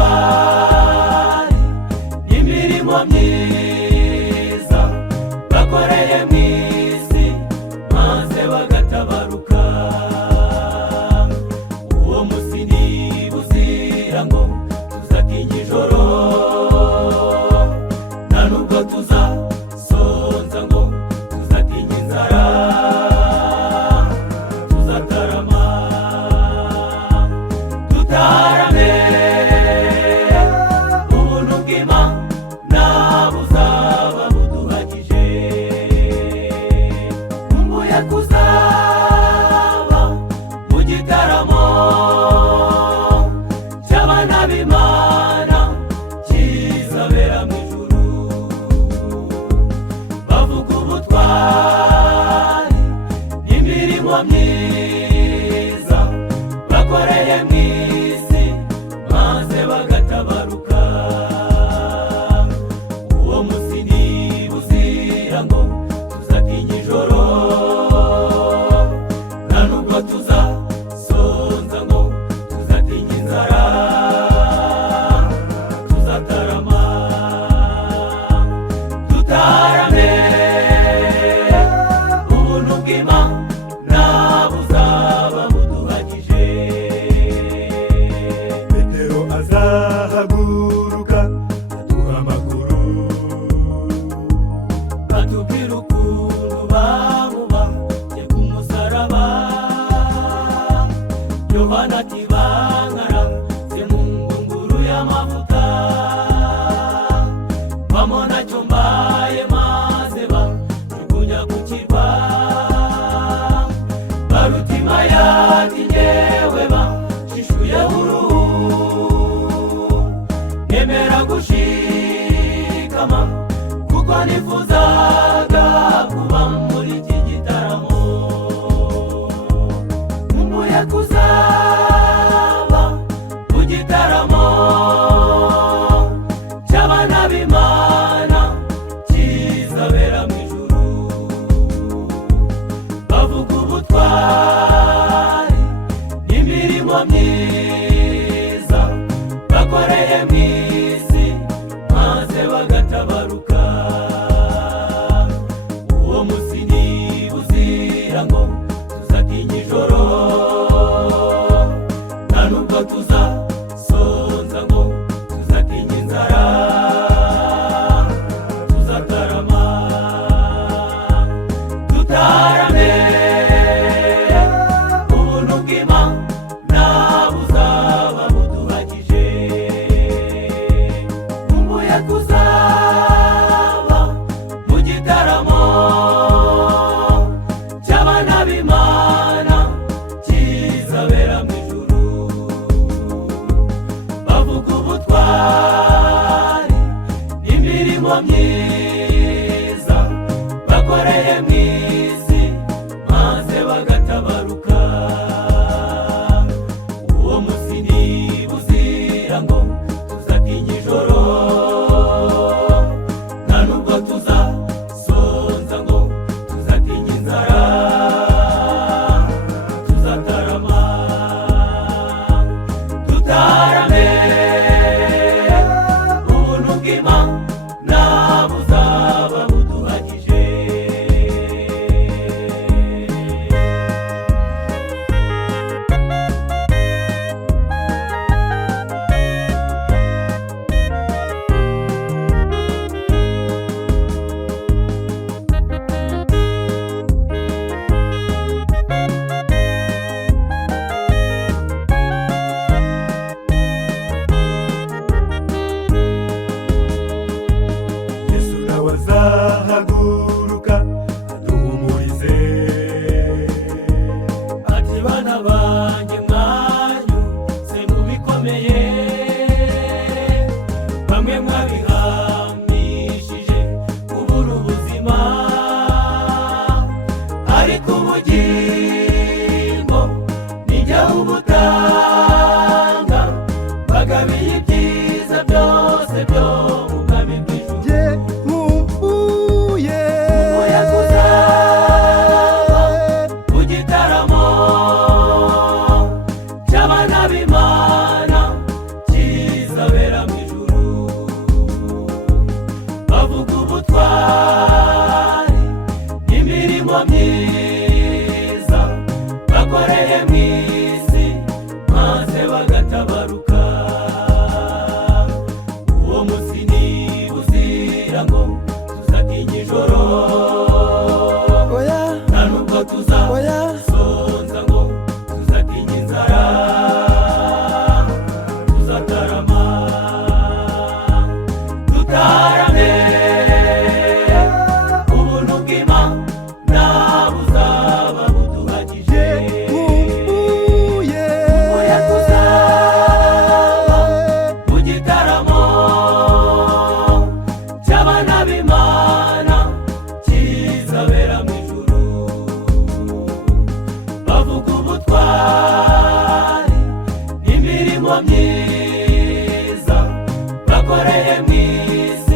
ubutwari n'imirimo myiza bakoreye mu isi maze bagatabaruka. Uwo munsi ntibuzira ngo tuzatinya ijoro, nta nubwo tuzasonza ngo tuzatinya inzara. Tuzatarama dutarame, ubuntu bw'Imana buzaba buduhagije. Nkumbuye kuzaba mu gitaramo cy'abana b'Imana kizabera mu ijuru, bavuga ubutwari n'imirimo myiza bakoreye mu isi maze bagatabaruka. Uwo munsi ntibuzira ngo tuzatinya ijoro, nta nubwo tuzasonza ngo tuzatinya inzara. Tuzatarama dutarame, ubuntu bw'Imana buzaba buduhagije. Petero azahaguruka aduha amakuru, batubwira ukuntu bamubambye ku musaraba. Yohana ati bankaranze mu ngunguru y'amavuta, bamo ntacyo mbaye maze bajugunya ku kirwa. Barutima yati njyewe bashishuyeho uruhu, nemera gushikama kuko nifuzaga kuba muri iki gitaramo. Nkumbuye kuzaba mu gitaramo cy'abana b'Imana kizabera mu ijuru, bavuga ubutwari n'imirimo myiza bakoreye mu isi maze bagatabaruka. Uwo munsi ntibuzira ngo tuzatinya ijoro, nta nubwo tuzasonza ngo tuzatinya inzara. Tuzatarama dutarame, ubuntu bw'Imana buzaba buduhagije. Nkumbuye kuzaba mu gitaramo cy'abana b'Imana kizabera mu ijuru, bavuga ubutwari n'imirimo myiza bakoreye mu isi maze bagatabaruka. Uwo munsi ntibuzira ngo tuzatinya ijoro, nta nubwo tuzasonza ngo tuzatinya inzara. Tuzatarama dutarame, ubuntu bw'Imana buzaba buduhagije. Yesu nawe azahaguruka aduhumurize, Ati bana banjye mwanyuze mu bikomeye, bamwe mwabihamishije kubura ubuzima, ariko ubugingo nijya ubutanga, bagabiye ibyiza byose byo mu bwami bw'ijuru. jye nkumbuye Nkumbuye kuzaba mu gitaramo cy'abana b'Imana kizabera yadukoreye mu isi